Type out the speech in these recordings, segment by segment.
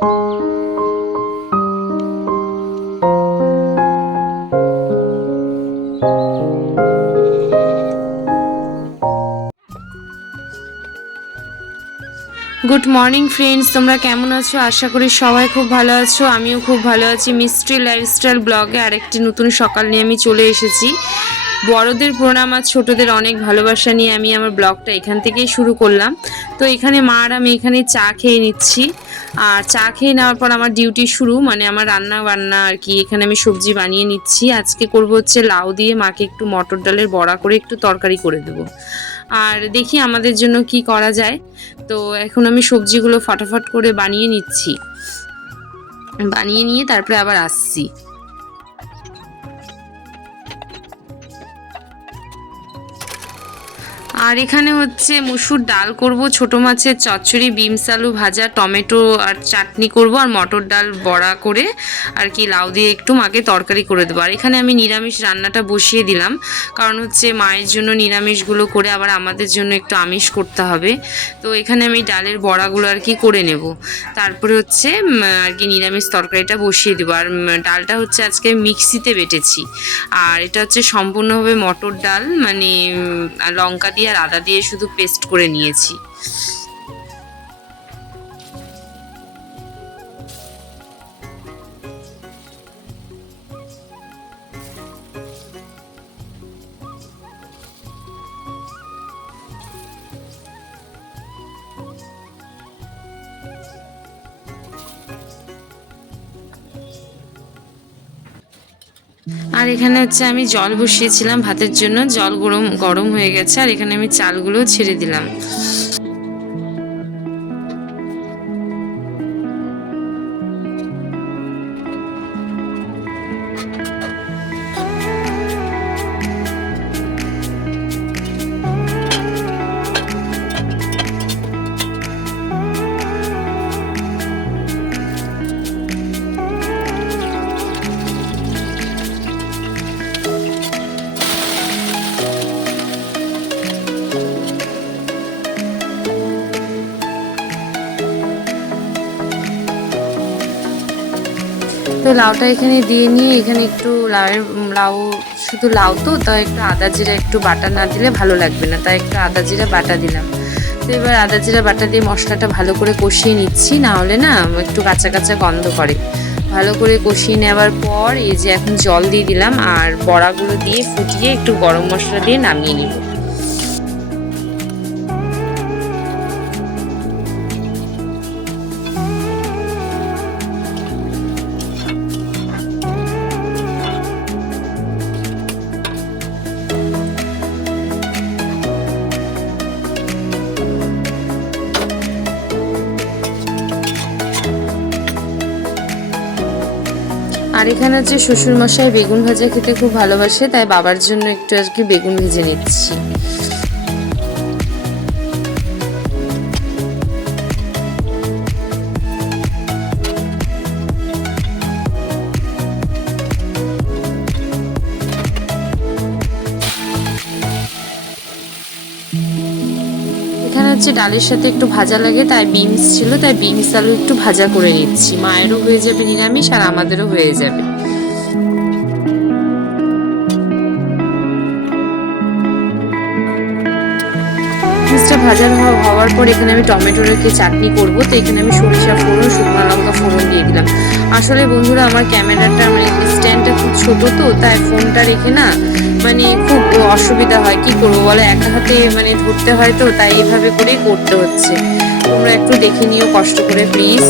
Good morning friends, তোমরা কেমন আছো? আশা করি সবাই খুব ভালো আছো। আমিও খুব ভালো আছি। মিস্ট্রি লাইফস্টাইল ব্লগে আরেকটি নতুন সকাল নিয়ে আমি চলে এসেছি। বড়দের প্রণাম আর ছোটদের অনেক ভালোবাসা নিয়ে আমি আমার ব্লগটা এখান থেকেই শুরু করলাম। তো এখানে মা আর আমি এখানে চা খেয়ে নিচ্ছি। আর চা খেয়ে নেওয়ার পর আমার ডিউটি শুরু, মানে আমার রান্না বান্না আর কি। এখানে আমি সবজি বানিয়ে নিচ্ছি। আজকে করব হচ্ছে লাউ দিয়ে মাকে একটু মটর ডালের বড়া করে একটু তরকারি করে দেবো। আর দেখি আমাদের জন্য কি করা যায়। তো এখন আমি সবজিগুলো ফটাফট করে বানিয়ে নিচ্ছি, বানিয়ে নিয়ে তারপরে আবার আসছি। আর এখানে হচ্ছে মসুর ডাল করব, ছোট মাছের চচ্চড়ি, বিমস আলু ভাজা, টমেটো আর চাটনি করব, আর মটর ডাল বড়া করে আর কি লাউ দিয়ে একটু মাকে তরকারি করে দেবো। আর এখানে আমি নিরামিষ রান্নাটা বসিয়ে দিলাম, কারণ হচ্ছে মায়ের জন্য নিরামিষগুলো করে আবার আমাদের জন্য একটু আমিষ করতে হবে। তো এখানে আমি ডালের বড়াগুলো আর কি করে নেব, তারপরে হচ্ছে আর কি নিরামিষ তরকারিটা বসিয়ে দেবো। আর ডালটা হচ্ছে আজকে মিক্সিতে বেটেছি। আর এটা হচ্ছে সম্পূর্ণভাবে মটর ডাল, মানে লঙ্কা দিয়ে আর আদা দিয়ে শুধু পেস্ট করে নিয়েছি। আর এখানে হচ্ছে আমি জল বসিয়েছিলাম ভাতের জন্য, জল গরম হয়ে গেছে। আর এখানে আমি চালগুলো ছেড়ে দিলাম। তো লাউটা এখানে দিয়ে নিয়ে এখানে একটু লাউ শুধু লাউ তো, তাই একটু আদা জিরা একটু বাটা না দিলে ভালো লাগবে না, তাই একটু আদা জিরা বাটা দিলাম। তো এবার আদা জিরা বাটা দিয়ে মশলাটা ভালো করে কষিয়ে নিচ্ছি, না হলে না একটু কাঁচা কাঁচা গন্ধ করে। ভালো করে কষিয়ে নেওয়ার পর এই যে এখন জল দিয়ে দিলাম, আর বড়াগুলো দিয়ে ফুটিয়ে একটু গরম মশলা দিয়ে নামিয়ে নিব। আর এখানে হচ্ছে শ্বশুরমশাই বেগুন ভাজা খেতে খুব ভালোবাসে, তাই বাবার জন্য একটু আর কি বেগুন ভেজে নিচ্ছি। এখানে হচ্ছে ডালের সাথে একটু ভাজা লাগে, তাই বিনস ছিল, তাই বিনস আলু একটু ভাজা করে নিচ্ছি। মায়েরও হয়ে যাবে নিরামিষ আর আমাদেরও হয়ে যাবে। মিক্সটা ভাজা হওয়ার পর এখানে আমি টমেটো রেখে চাটনি করব। তো এখানে আমি সরিষা ফোড়ন, শুকনো লঙ্কা ফোড়ন দিয়ে দিলাম। আসলে বন্ধুরা আমার ক্যামেরাটা মানে স্ট্যান্ডটা খুব ছোট, তো তাই ফোনটা রেখে না মানে খুব অসুবিধা হয়। কি করবো বলো, একা হাতে মানে ধরতে হয়, তো তাই এভাবে করেই করতে হচ্ছে। তোমরা একটু দেখে নিও কষ্ট করে প্লিজ।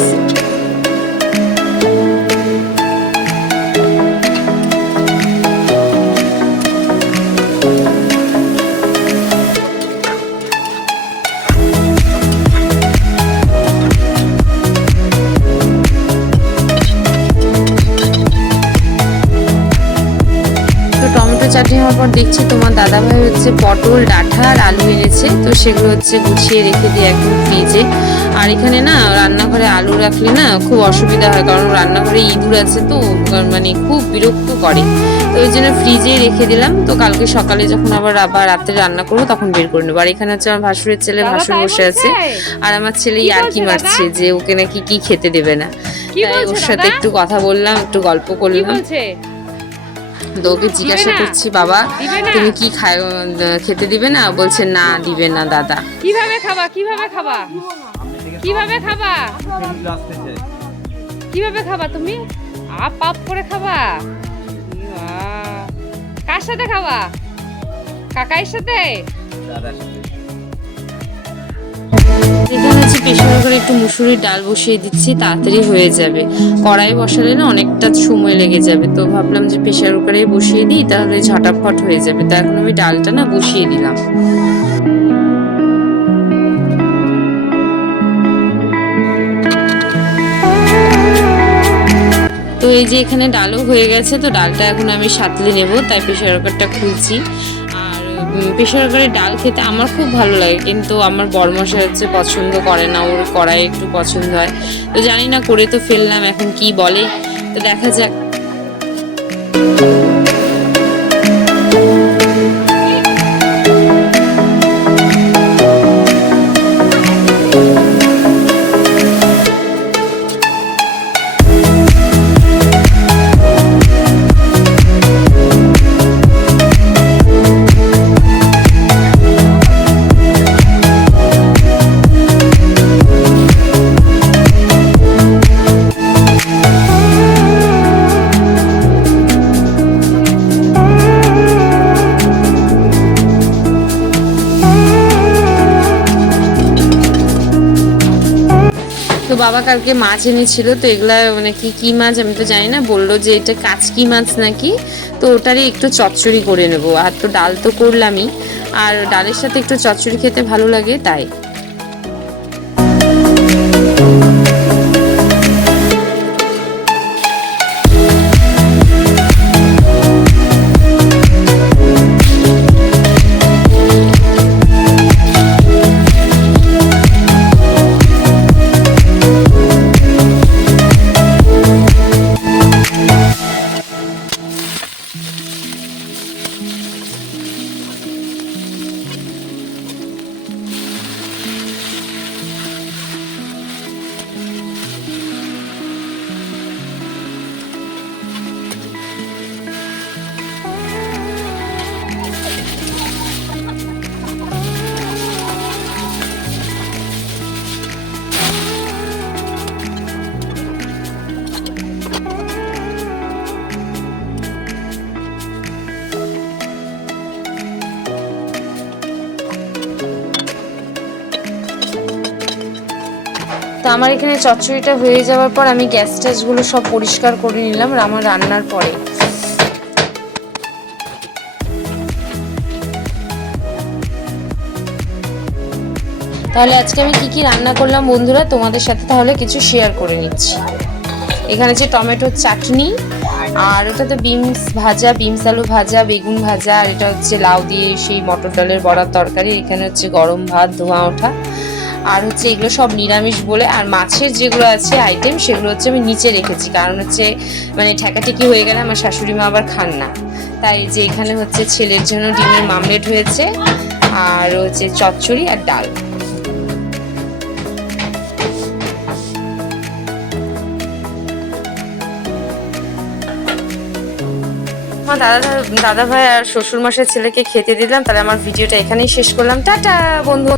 নেওয়ার পর দেখছি তোমার দাদাভাই হচ্ছে পটল, ডাঁটা আর আলু এনেছে, তো সেগুলো হচ্ছে গুছিয়ে রেখে দিই এখন ফ্রিজে। আর এখানে না রান্নাঘরে আলু রাখলে না খুব অসুবিধা হয়, কারণ রান্নাঘরে ইঁদুর আছে, তো মানে খুব বিরক্ত করে, তো ওই জন্য ফ্রিজেই রেখে দিলাম। তো কালকে সকালে যখন আবার রাত্রে রান্না করবো তখন বের করে নেবো। আর এখানে হচ্ছে আমার ভাসুরের ছেলে, ভাসুর বসে আছে, আর আমার ছেলে ইয়ার্কি মারছে যে ওকে নাকি কি খেতে দেবে না। তাই ওর সাথে একটু কথা বললাম, একটু গল্প করলাম। তো ওকে জিজ্ঞাসা করছি, বাবা তুমি কি খেতে দিবে না? বলছে না, দিবে না দাদা। কিভাবে খাবা, কিভাবে খাবা, কিভাবে খাবা, কিভাবে খাবা তুমি? আপ করে খাবা? কার সাথে খাবা? কাকাইর সাথে? এখানে হচ্ছে প্রেসার কুকারে একটু মুসুরির ডাল বসিয়ে দিচ্ছি, তাড়াতাড়ি হয়ে যাবে। কড়াই বসালে না অনেকটা সময় লেগে যাবে, তো ভাবলাম যে প্রেসার কুকারেই বসিয়ে দিই, তাহলে ঝটাফট হয়ে যাবে। তো এখন আমি ডালটা না বসিয়ে দিলাম। তো এই যে এখানে ডালও হয়ে গেছে, তো ডালটা এখন আমি সাঁতলে নেব, তাই প্রেসার কুকারটা খুলছি। আর প্রেসার কুকারে ডাল খেতে আমার খুব ভালো লাগে, কিন্তু আমার বড়মশাই হচ্ছে পছন্দ করে না, ওর কড়াই একটু পছন্দ হয়। তো জানি না, করে তো ফেললাম, এখন কি বলে তো দেখা যাক। তো বাবা কালকে মাছ এনেছিল, তো এগুলা মানে কি মাছ আমি তো জানি না, বললো যে এটা কাচকি মাছ নাকি, তো ওটারই একটু চচ্চড়ি করে নেব। আর তো ডাল তো করলামই, আর ডালের সাথে একটু চচ্চড়ি খেতে ভালো লাগে তাই। তো আমার এখানে চচ্চড়িটা হয়ে যাওয়ার পর আমি গ্যাস ট্যাসগুলো সব পরিষ্কার করে নিলাম আমার রান্নার পরে। তাহলে আজকে আমি কি রান্না করলাম বন্ধুরা তোমাদের সাথে তাহলে কিছু শেয়ার করে নিচ্ছি। এখানে যে টমেটোর চাটনি, আর ওটা তো বিমস ভাজা, বিমস আলু ভাজা, বেগুন ভাজা, আর এটা হচ্ছে লাউ দিয়ে সেই মটর ডালের বড়ার তরকারি। এখানে হচ্ছে গরম ভাত ধোঁয়া ওঠা, আর হচ্ছে এগুলো সব নিরামিষ বলে। আর মাছের যেগুলো আছে আইটেম সেগুলো হচ্ছে আমি নিচে রেখেছি, কারণ হচ্ছে মানে ঠেকাঠেকি হয়ে গেলে আমার শাশুড়ি মা আবার খান না। তাই যে এখানে হচ্ছে ছেলের জন্য ডিমের মামলেট হয়েছে, আর হচ্ছে চচ্চড়ি আর ডাল। আমার দাদা ভাই আর শ্বশুর মশাই ছেলেকে খেতে দিলাম। তাহলে আমার ভিডিওটা এখানেই শেষ করলাম। টাটা বন্ধু।